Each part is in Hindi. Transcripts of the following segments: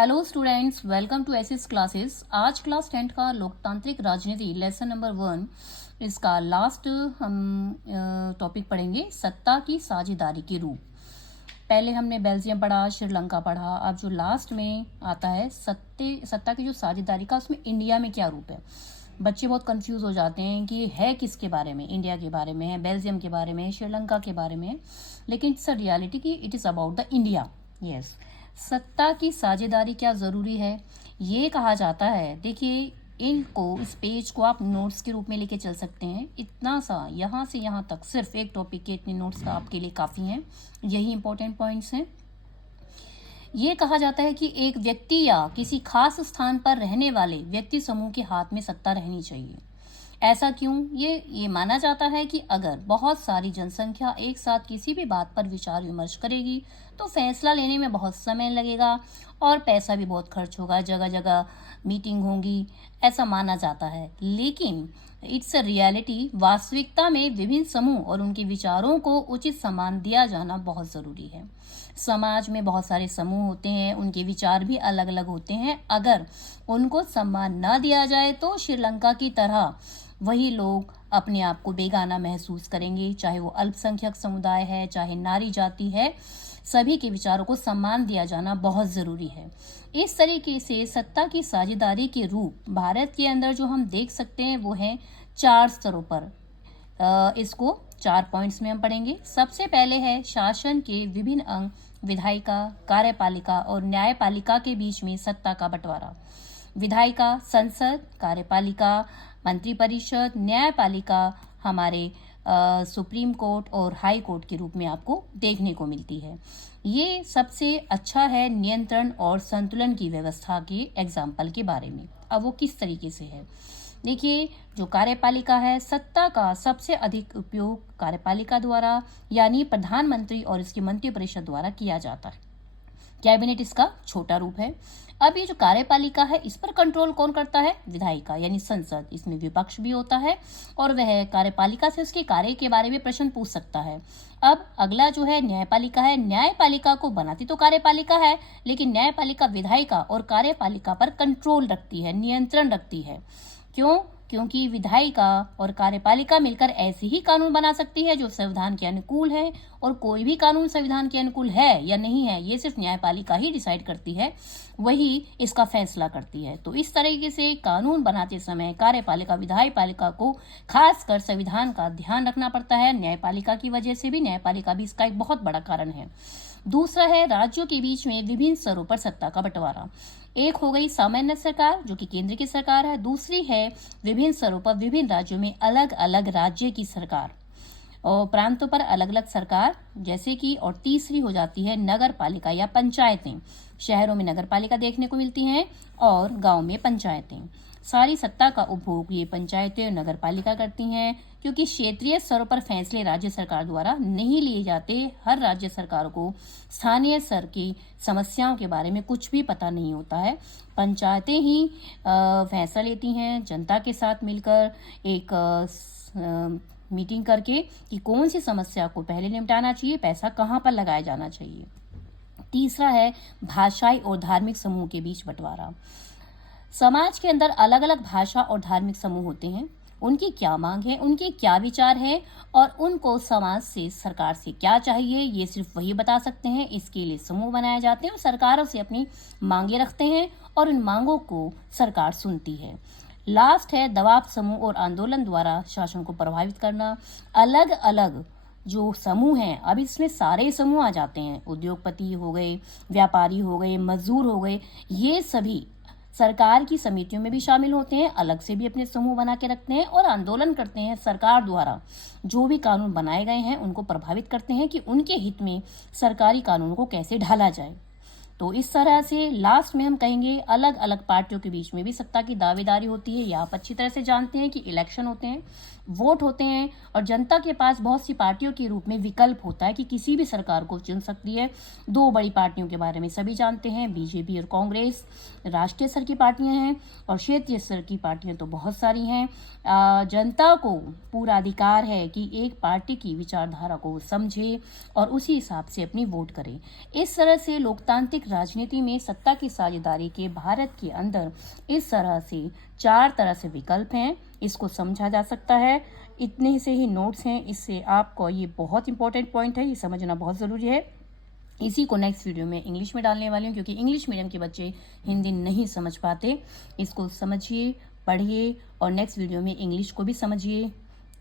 Hello students, welcome to SS classes. आज क्लास 10 का लोकतांत्रिक राजनीति लेसन नंबर 1 इसका लास्ट हम टॉपिक पढ़ेंगे, सत्ता की साझेदारी के रूप। पहले हमने बेल्जियम पढ़ा, श्रीलंका पढ़ा। अब जो लास्ट में आता है सत्ता की जो साझेदारी का, उसमें इंडिया में क्या रूप है। बच्चे बहुत कंफ्यूज हो जाते हैं कि है किसके बारे में, इंडिया के बारे में है, बेल्जियम के बारे में, श्रीलंका के बारे में, लेकिन इट्स अ रियलिटी कि it is about the India. Yes, सत्ता की साझेदारी क्या ज़रूरी है, ये कहा जाता है। देखिए, इस पेज को आप नोट्स के रूप में लेके चल सकते हैं। इतना सा यहाँ से यहाँ तक सिर्फ एक टॉपिक के इतने नोट्स का आपके लिए काफ़ी हैं। यही इंपॉर्टेंट पॉइंट्स हैं। ये कहा जाता है कि एक व्यक्ति या किसी खास स्थान पर रहने वाले व्यक्ति समूह के हाथ में सत्ता रहनी चाहिए। ऐसा क्यों? ये माना जाता है कि अगर बहुत सारी जनसंख्या एक साथ किसी भी बात पर विचार विमर्श करेगी तो फैसला लेने में बहुत समय लगेगा और पैसा भी बहुत खर्च होगा, जगह जगह मीटिंग होंगी, ऐसा माना जाता है। लेकिन इट्स अ रियलिटी, वास्तविकता में विभिन्न समूह और उनके विचारों को उचित सम्मान दिया जाना बहुत ज़रूरी है। समाज में बहुत सारे समूह होते हैं, उनके विचार भी अलग अलग होते हैं। अगर उनको सम्मान न दिया जाए तो श्रीलंका की तरह वही लोग अपने आप को बेगाना महसूस करेंगे, चाहे वो अल्पसंख्यक समुदाय है, चाहे नारी जाति है। सभी के विचारों को सम्मान दिया जाना बहुत ज़रूरी है। इस तरीके से सत्ता की साझेदारी के रूप भारत के अंदर जो हम देख सकते हैं वो है 4 स्तरों पर। इसको 4 पॉइंट्स में हम पढ़ेंगे। सबसे पहले है शासन के विभिन्न अंग, विधायिका, कार्यपालिका और न्यायपालिका के बीच में सत्ता का बंटवारा। विधायिका संसद, कार्यपालिका मंत्रिपरिषद, न्यायपालिका हमारे सुप्रीम कोर्ट और हाई कोर्ट के रूप में आपको देखने को मिलती है। ये सबसे अच्छा है नियंत्रण और संतुलन की व्यवस्था के एग्जाम्पल के बारे में। अब वो किस तरीके से है, देखिए। जो कार्यपालिका है, सत्ता का सबसे अधिक उपयोग कार्यपालिका द्वारा यानी प्रधानमंत्री और इसकी मंत्रिपरिषद द्वारा किया जाता है। कैबिनेट इसका छोटा रूप है। अब ये जो कार्यपालिका है, इस पर कंट्रोल कौन करता है? विधायिका यानी संसद। इसमें विपक्ष भी होता है और वह कार्यपालिका से उसके कार्य के बारे में प्रश्न पूछ सकता है। अब अगला जो है न्यायपालिका है। न्यायपालिका को बनाती तो कार्यपालिका है, लेकिन न्यायपालिका विधायिका और कार्यपालिका पर कंट्रोल रखती है, नियंत्रण रखती है। क्यों? क्योंकि विधायिका और कार्यपालिका मिलकर ऐसे ही कानून बना सकती है जो संविधान के अनुकूल है, और कोई भी कानून संविधान के अनुकूल है या नहीं है ये सिर्फ न्यायपालिका ही डिसाइड करती है, वही इसका फैसला करती है। तो इस तरीके से कानून बनाते समय कार्यपालिका विधायपालिका को खासकर संविधान का ध्यान रखना पड़ता है। न्यायपालिका की वजह से भी, न्यायपालिका भी इसका एक बहुत बड़ा कारण है। दूसरा है राज्यों के बीच में विभिन्न स्तरों पर सत्ता का बंटवारा। एक हो गई सामान्य सरकार जो कि केंद्र की सरकार है, दूसरी है विभिन्न स्तरों पर विभिन्न राज्यों में अलग अलग राज्य की सरकार और प्रांतों पर अलग अलग सरकार, जैसे कि, और तीसरी हो जाती है नगर पालिका या पंचायतें। शहरों में नगर पालिका देखने को मिलती हैं और गांव में पंचायतें। सारी सत्ता का उपभोग ये पंचायतें और नगर पालिका करती हैं, क्योंकि क्षेत्रीय स्तरों पर फैसले राज्य सरकार द्वारा नहीं लिए जाते। हर राज्य सरकार को स्थानीय स्तर की समस्याओं के बारे में कुछ भी पता नहीं होता है। पंचायतें ही फैसला लेती हैं जनता के साथ मिलकर, एक मीटिंग करके कि कौन सी समस्या को पहले निपटाना चाहिए, पैसा कहाँ पर लगाया जाना चाहिए। तीसरा है भाषाई और धार्मिक समूह के बीच बंटवारा। समाज के अंदर अलग अलग भाषा और धार्मिक समूह होते हैं। उनकी क्या मांग है, उनके क्या विचार है और उनको समाज से, सरकार से क्या चाहिए, ये सिर्फ वही बता सकते हैं। इसके लिए समूह बनाए जाते हैं और सरकारों से अपनी मांगे रखते हैं और उन मांगों को सरकार सुनती है। लास्ट है दबाव समूह और आंदोलन द्वारा शासन को प्रभावित करना। अलग अलग जो समूह हैं, अब इसमें सारे समूह आ जाते हैं। उद्योगपति हो गए, व्यापारी हो गए, मजदूर हो गए, ये सभी सरकार की समितियों में भी शामिल होते हैं, अलग से भी अपने समूह बना के रखते हैं और आंदोलन करते हैं। सरकार द्वारा जो भी कानून बनाए गए हैं उनको प्रभावित करते हैं कि उनके हित में सरकारी कानून को कैसे ढाला जाए। तो इस तरह से लास्ट में हम कहेंगे अलग अलग पार्टियों के बीच में भी सत्ता की दावेदारी होती है। ये आप अच्छी तरह से जानते हैं कि इलेक्शन होते हैं, वोट होते हैं और जनता के पास बहुत सी पार्टियों के रूप में विकल्प होता है कि किसी भी सरकार को चुन सकती है। 2 बड़ी पार्टियों के बारे में सभी जानते हैं, बीजेपी और कांग्रेस। राष्ट्रीय स्तर की पार्टियां हैं और क्षेत्रीय स्तर की पार्टियां तो बहुत सारी हैं। जनता को पूरा अधिकार है कि एक पार्टी की विचारधारा को समझे और उसी हिसाब से अपनी वोट करे। इस तरह से लोकतांत्रिक राजनीति में सत्ता की साझेदारी के भारत के अंदर इस तरह से 4 तरह से विकल्प हैं, इसको समझा जा सकता है। इतने से ही नोट्स हैं, इससे आपको ये बहुत इंपॉर्टेंट पॉइंट है, ये समझना बहुत ज़रूरी है। इसी को नेक्स्ट वीडियो में इंग्लिश में डालने वाली हूँ, क्योंकि इंग्लिश मीडियम के बच्चे हिंदी नहीं समझ पाते। इसको समझिए, पढ़िए और नेक्स्ट वीडियो में इंग्लिश को भी समझिए।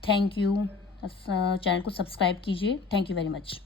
Thank you. चैनल को सब्सक्राइब कीजिए। Thank you very much.